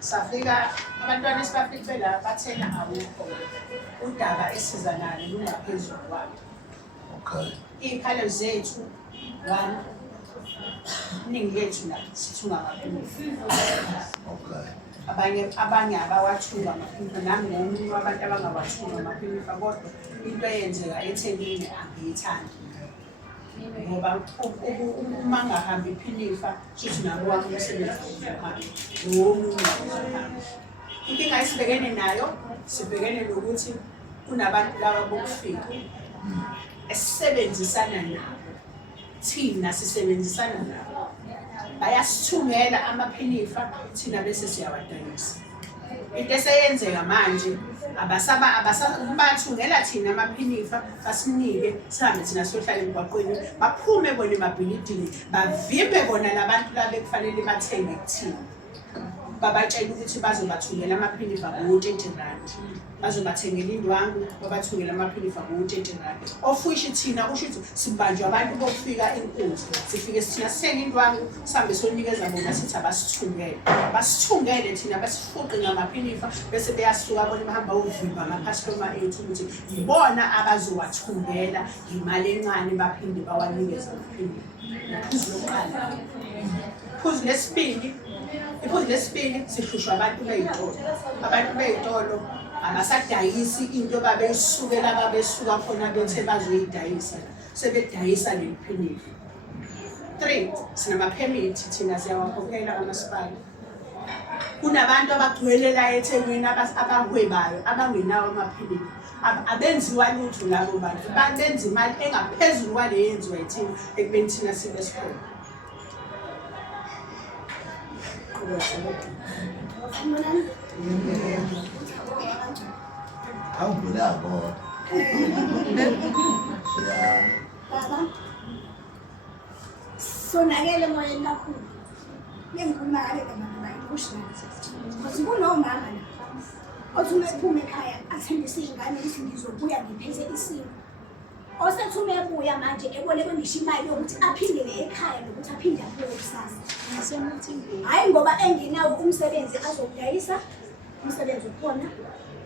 Safika abantwana esibafike la bathena awukho udaba esizanalo lungaphezulu kwabo. Okay. Iy'khalo zethu one iningi lethu la sithunga amaphinifa. Okay. Abanye abawathunga amaphinifa nami ngomunye wabantu abangawathunga amaphinifa kodwa into eyenzeka eThekwini angiyithandi. Ngoba uma ngahambi iphinifa shuthi nabo wami umsebenzi uzohamba nomunye uzohamba. Inkinga esibhekene nayo sibhekene nokuthi kunabantu laba bokufika esisebenzisana nabo, thina sisebenzisana nabo, bayasithungela amaphinifa thina bese siyawadayisa. Into eseyenzeka manje bathungela thina amaphinifa basinike sihambe thina siyohlala emgwaqweni baphume bona emabhilidini bavimbe bona labantu laba ekufanele bathenge kuthina. Babatshela ukuthi bazobathungela amaphinifa ngo-30 rand, bazobathengela indwangu babathungela amaphinifa ngo-30 rand. Ofisho thina usho ukuthi sibanjwe abantu bokufika enkunzi, sifike thina sithenga indwangu sihambe sonikeza bona sithi abasithungele. Basithungele thina basifuqe ngamaphinifa bese beyasuka bona bahamba uvimba ama-customer ethu ukuthi yibona abazowathungela imali encane baphinde bawanikeze amaphinifa. Iphuzu lokuqala. Iphuzu lesibili sihlushwa abantu bey'tolo. Abantu bey'tolo abasadayisi into babesuka khona bethe bazoyidayisa, sebedayisa leliphinifa. 3, sinamaphemithi thina siyawakhokhela kamasipala. Kunabantu abagcwele la eThekwini abahwebayo abangenawo amaphinifa. Abenziwa lutho labo bantu, benza imali engaphezulu kwale yenziwa yithina ekubeni thina sibe sikhona. Sonakele emoyeni kakhulu. Ngikhuluma ngale bantu bayiphushana. Because kunomama la othuma ephuma ekhaya athembisa izingane ukuthi ngizobuya ngiphethe isimo. Osethume ebuya manje ebone kwengisho imali yokuthi aphindele ekhaya nokuthi aphinde abuye kusasa. Hayi ngoba enginawo umsebenzi azokudayisa, umsebenzi ukhona.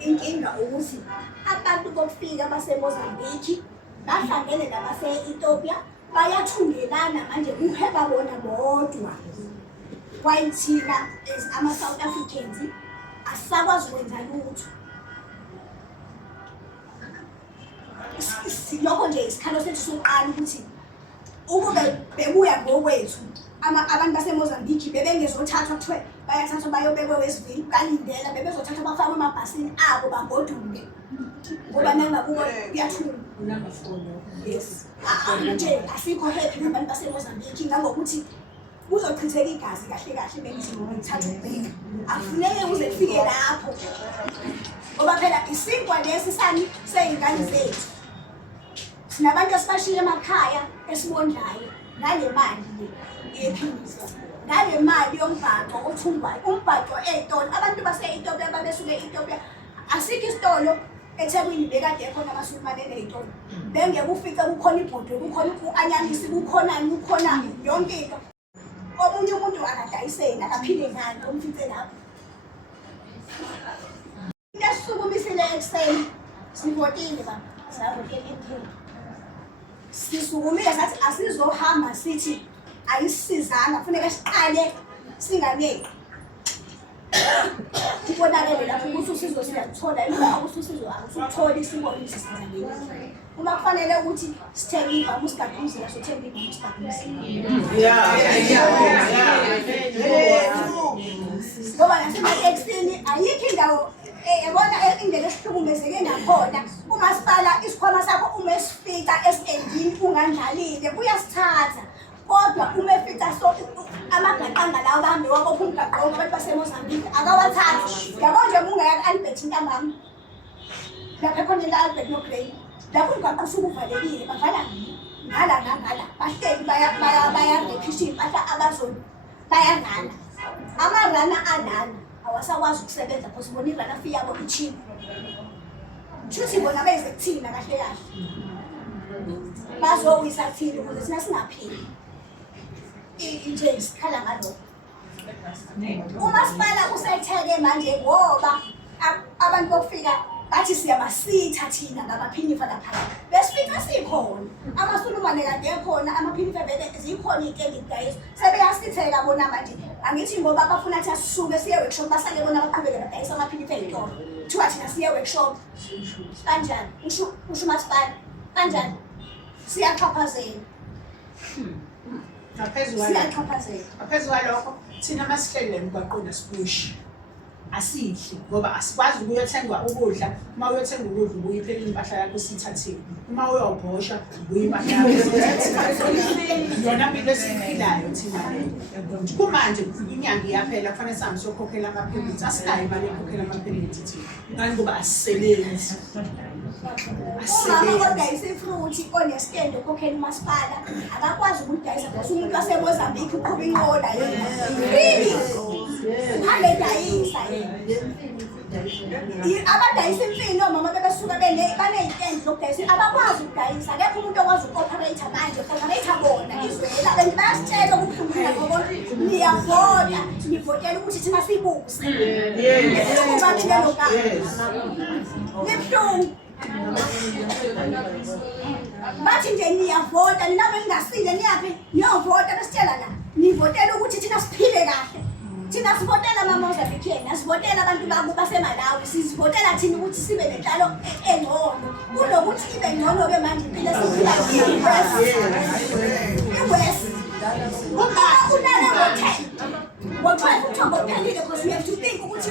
Inkinga ukuthi abantu bokufika baseMozambique bahlangene nabase-Ethiopia bayathungelana manje uheba bona bodwa. While thina as ama-South Africans asakwazi ukwenza lutho. Lokho nje isikhalo sethu sokuqala ukuthi ukube bebuya ngokwethu abantu baseMozambique bebengezothathwa kuthiwe bayathathwa bayobekwe Westville balindela bebezothathwa bafakwe emabhasini abo bagoduke ngoba nangakubo kuyathula. Yes. Nje asikho happy nabantu baseMozambique ngangokuthi uzochitheka igazi kahle kahle bengithi ngithatha ukubheka. Afuneke uze kufike lapho. Ngoba phela isinkwa lesi sani sey'ngane zethu. Sinabantu esibashile emakhaya esibondlayo ngale mali le yephinifa. Ngale mali yombhaco othungwayo, umbhaco ey'tolo. Abantu base-Ethiopia babesuke e-Ethiopia. Asikho isitolo eThekwini bekade ekhona abasukumane ney'tolo. Bengeke ufice kukhona ibhodwe, kukhona u-anyanisi, kukhona yonke into. Omunye umuntu akadayiseni akaphile ngani omfice lapho. Into esisukumisile ekuseni sivotile baba, savotela ekhaya. Sisukumile sathi asizohamba sithi ayisizanga kufuneka siqale singaneki. Kubonakele lapho ukuthi usizo siyaluthola emva kokuthi usizo akusitholi sibone sisizangeni. Uma kufanele ukuthi sithenge ibhamu sigadumzela sothenga ibhamu sigadumzela. Ngoba nasema-taxini ayikho indawo yabona indlela esihlukumezeke nakhona. Umasipala isikhwama sakho uma esifika esendini ungandlalile kuyasithatha. Kodwa uma efika amagaqanga lawo bahambe wabopha umgaqo abantu baseMozambique akawathathi. Yabo nje mungaya ku-Albert ntambama lapha khona la-Albert no-Grey lapho umgaqo usuke uvalekile bavala ngala nangala bahleli bayarephisha iy'mpahla abazona bayangana. Amarana alana awasakwazi ukusebenza because bona irana fee yabo ichip. Shuthi bona beze kuthina kahle kahle bazowisa thina ukuze thina singaphili. Nje isikhala ngalokho. umasipala usetheke manje ngoba abantu bokufika bathi siyabasitha thina ngamaphinifa lapha besifika sikhona amasulumane kade ekhona amaphinifa vele zikhona iy'nkinga guys sebeyasitheka bona manje angithi ngoba bafuna athi asisuke siye workshop basale bona baqhubeke badayisa amaphinifa ey'tolo kuthiwa thina siye workshop kanjani usho umasipala kanjani siyaxhaphazela ngaphezu kwalokho thina masihlele emgwaqweni asipushi asihle ngoba asikwazi ukuyothengwa ukudla uma uyothenga ukudla ubuye iphela impahla yakho sithathile uma uyobhosha ubuye impahla yakho yona mpilo esiphilayo thina kumanje inyanga iyaphela kufanele sihambe siyokhokhela amaphilisi asinayo imali yokhokhela amaphilisi thina ngani ngoba asisebenzi umama odayisa ifruthi onesitendo okhokhela umasipala akakwazi ukudayisa ngoba umuntu wasemozambique uqhuba inqola yena really uhambe dayisa abadayisa imfino omama bebesuka baney'tendi zokudayisa abakwazi ukudayisa akekho umuntu okwazi uku-operate manje operate bona izwela abantu bayasitshela ukuhlungula ngoba niyavota nivotela ukuthi thina sibuse ubathilelo libuhlungu bathi nje niyavota ninabe ningasile niyaphi niyovota besitshela la nivotela ukuthi thina siphile kahle thina sivotela ama-Mozambique asivotela abantu babo basemalawi sizivotela thina ukuthi sibe nenhlalo engcono kunokuthi ibe ngcono-ke manje impilo esiphilayo i-west ngoba unale ngo-10 ngo-12 uthombo uphelile because we have to think ukuthi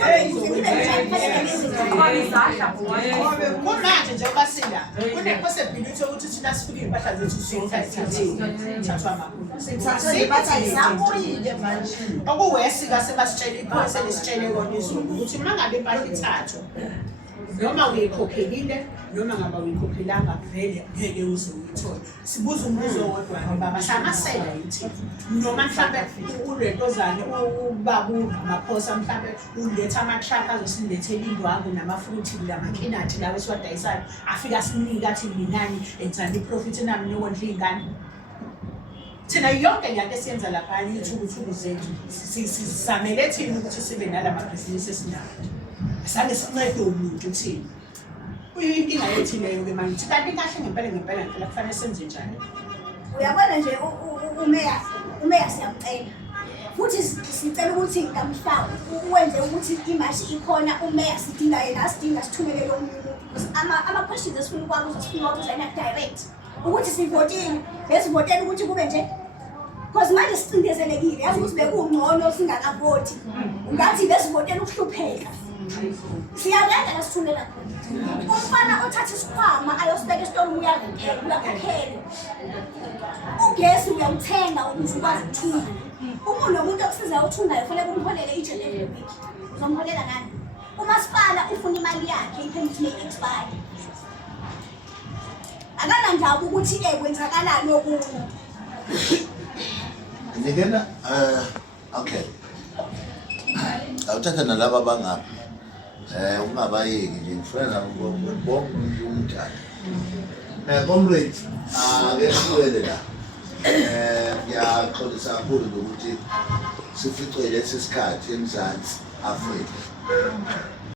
kumanje nje basila kune-possibility yokuthi thina sifike iy'mpahla zethu siyothathwa amapholisa okuwesi kase basitshele iphoyisa lisitshele kona izulu ukuthi uma ngabe impahla ithathwa noma uyikhokhelile noma ngaba uyikhokhelanga vele ngeke uze uyithole sibuza umbuzo wodwa baba samasela yithi noma mhlambe uretozane ubaba amaphosa mhlambe uletha ama-truck azosilethela indwangu namafruthi lamakhinati lawo esiwadayisayo afika sinika athi minani enzani iprofit nami nokondla iy'ngane thina yonke lento esiyenza lapha iy'thukuthuku zethu sizamele thina ukuthi sibe nala mabhizinisi esinawo asange sincede umuntu thina inkinga yethu leyo-ke manje kanti kahle ngempela ngempela kufanele senze njani uyabona nje umeya siyamcela futhi sicela ukuthi ngamhlawumbe uwenze ukuthi imashi ikhona umeya sidinga yena asidinga sithumelele omunye umuntu ama-questions esifuna ukwabuza sifuna ukuzana direct ukuthi sivotile besivotele ukuthi kube nje because manje sicindezelekile yazi ukuthi bekungcono singakavoti ungathi besivotele ukuhlupheka siyalenza la sithumela khona umfana othatha isikhwama ayosibeka esitolo uyakhokhelwa ugesi uyawuthenga ukuze ukwazi ukuthunga uma nomuntu okusizayo uthungayo kufanele kumholele ijele every week uzomholela ngani umasipala ufuna imali yakhe i-permit may-expire akanandaba ukuthi kwenzakalani okunye Nikena okay awuthatha nalaba abangapha ungabayeki nje ngifuna bonke umntana comrade akehlele la ngiyaxolisa kakhulu ngokuthi sificwe lesi sikhathi eMzansi Afrika